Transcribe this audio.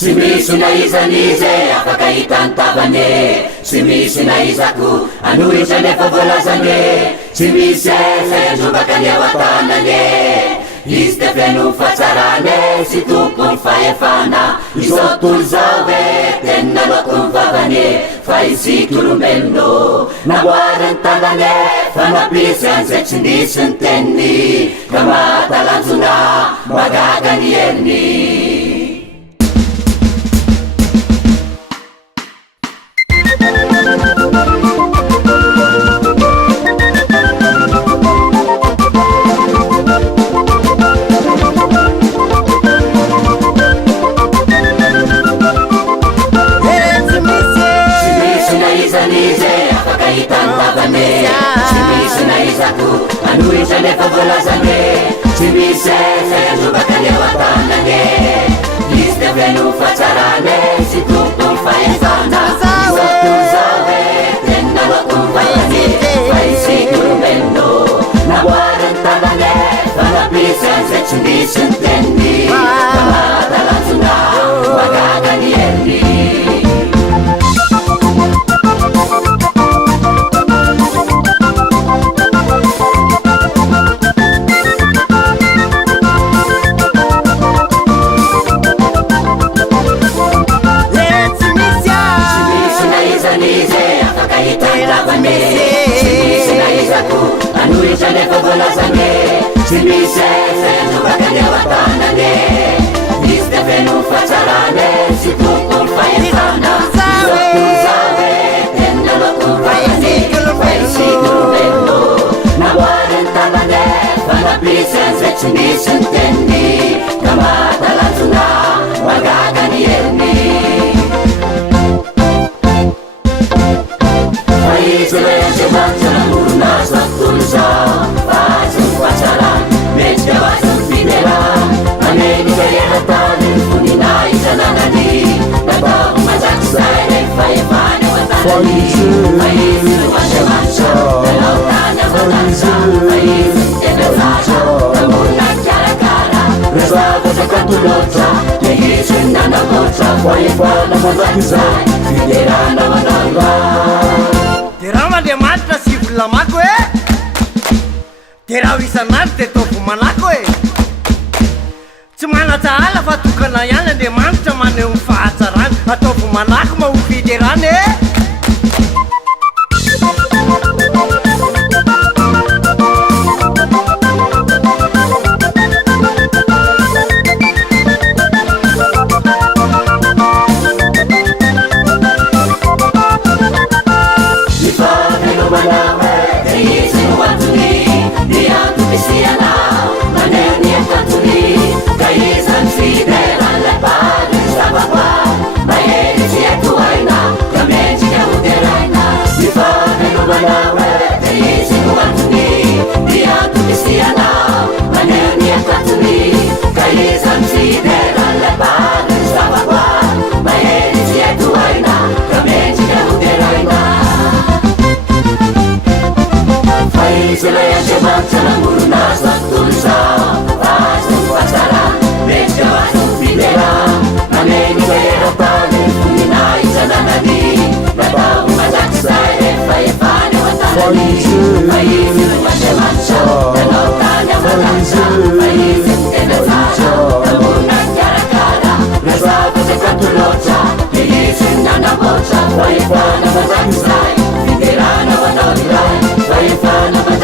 tsy misy naizanize afaka hitantavane tsy misy naizako anohitra nefa voalazane tsy misy endrobaka ny ao atanane izy te feno fahatsarane sy tompony fahefana izao tontolo zao e tenina loako mivavane fa iziky olombelona namboarany tanane fa nampisy an'izay tsy nisy ny teniny ka mahatalanjona magaga ny eliny anohitra nefa voalazane tsy misy endrobaka ny ao atanane izy te feno fahatsarane sy tompony fahefana izao tontolo zao e tenina loako mivavane fa iziky olombelona namboarany tanane fa nampisy an'izay tsy nisy ny teniny ka mahatalanjona magaga ny eliny anohitra nefa voalazane tsy misy endrobaka ny ao atanane izy te feno fahatsarane sy tompony fahefana izao tontolo zao e tenina loako mivavane fa iziky olombelona namboarany tanane fa nampisy an'izay tsy nisy ny teniny ka mahatalanjona magaga ny eliny fa izy lay andriamanitra namorona zao tontolo zao fa azo ny fahatsarana mendrika ho azo ny finerana ameny kaeratany ny fonina izananany natao manjakizay rehefa efany ao an-tanany fa izy no andriamanitra nanao tany aman-danitra fa izy ny tena tsara namorona mikarakara re zavatra katoloatra de izy ny nanamboatra fa efana manjakizay fiderana ao an-tanany de raha mandriamanitra sy volamako e de raha ho isan'andro de ataovy manako e tsy manatsahala fa tokana ihany andriamanitra maneho ny fahatsarana ataovy manako ma ho fiderana e Vai,